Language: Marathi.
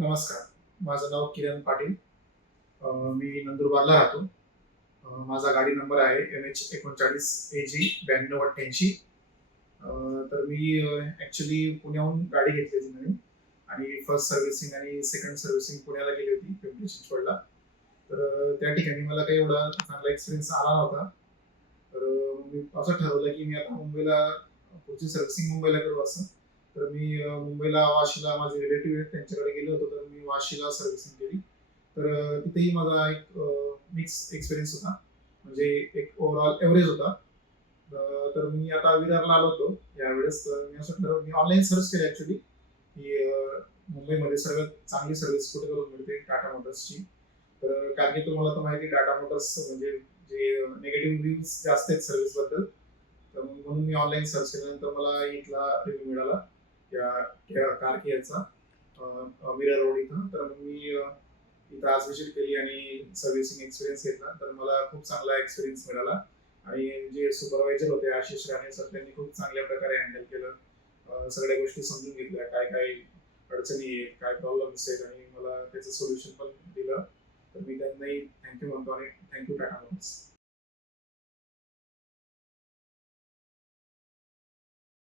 नमस्कार. माझं नाव किरण पाटील. मी नंदुरबारला राहतो. माझा गाडी नंबर आहे MH39 AG 9288. तर मी ॲक्चुअली पुण्याहून गाडी घेतली होती नवीन आणि फर्स्ट सर्व्हिसिंग आणि सेकंड सर्व्हिसिंग पुण्याला केली होती पिंपरी चिंचवडला. तर त्या ठिकाणी मला काही एवढा चांगला एक्सपिरियन्स आला नव्हता. तर मी असं ठरवलं की मी आता मुंबईला पुढची सर्व्हिसिंग मुंबईला करू असं. तर मी मुंबईला वाशीला माझे रिलेटिव्ह आहेत त्यांच्याकडे गेलो होतो. तर मी वाशीला सर्व्हिसिंग केली. तर तिथेही माझा एक मिक्स एक्सपिरियन्स होता. म्हणजे एक ओव्हरऑल एव्हरेज होता. तर मी आता विरारला आलो होतो यावेळेस. तर मी असं ठरवलं, मी ऑनलाईन सर्च केलं ॲक्चुअली की मुंबईमध्ये सर्वात चांगली सर्व्हिस कुठे करून मिळते टाटा मोटर्सची. तर कारण की तुम्हाला तर माहिती आहे टाटा मोटर्स म्हणजे जे निगेटिव्ह रिव्ह्यूज जास्त आहेत सर्व्हिसबद्दल. तर म्हणून मी ऑनलाईन सर्च केल्यानंतर मला इथला रिव्ह्यू मिळाला या कार केअरचा मीरा रोड इथं. तर मग मी इथं आज व्हिजिट केली आणि सर्व्हिसिंग एक्सपिरियन्स घेतला. तर मला खूप चांगला एक्सपिरियन्स मिळाला आणि जे सुपरवायझर होते आशिष राणे सर त्यांनी खूप चांगल्या प्रकारे हँडल केलं. सगळ्या गोष्टी समजून घेतल्या, काय काय अडचणी आहेत, काय प्रॉब्लेम्स आहेत आणि मला त्याचं सोल्युशन पण दिलं. तर मी त्यांनाही थँक्यू म्हणतो आणि थँक्यू टाटा मोटर्स.